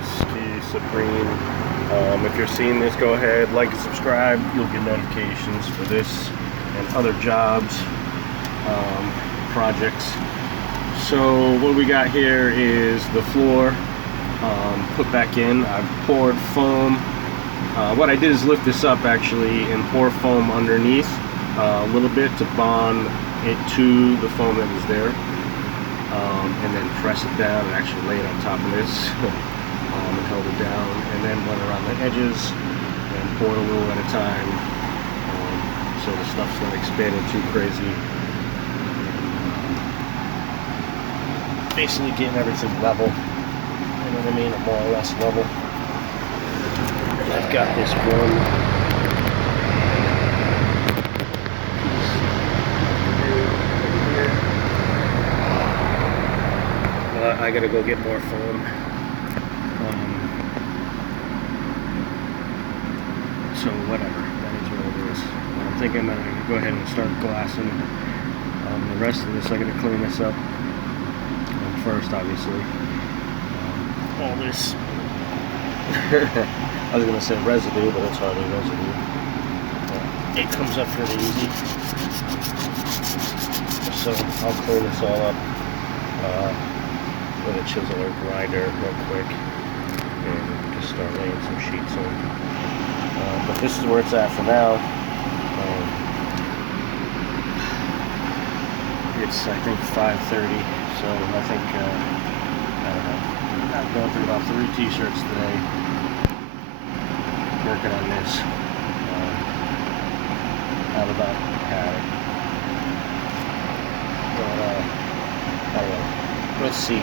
Tea Supreme. If you're seeing this, go ahead, like and subscribe. You'll get notifications for this and other jobs, projects. So what we got here is the floor put back in. I've poured foam. What I did is lift this up actually and pour foam underneath a little bit to bond it to the foam that was there, and then press it down and actually lay it on top of this. And held it down, and then went around the edges and poured a little at a time, so the stuff's not expanding too crazy. Basically getting everything level, you know what I mean, or more or less level. And I've got this one piece here. I gotta go get more foam. So whatever, that is what it is. But I'm thinking I'm going to go ahead and start glassing the rest of this. I'm going to clean this up first, obviously. All this, I was going to say residue, but it's hardly residue. It comes up pretty easy. So I'll clean this all up with a chisel or grinder real quick and just start laying some sheets in. But this is where it's at for now. It's, I think, 5:30, so I think, I don't know, I've gone through about 3 t-shirts today, working on this. I've about had it. But, I don't know, let's see.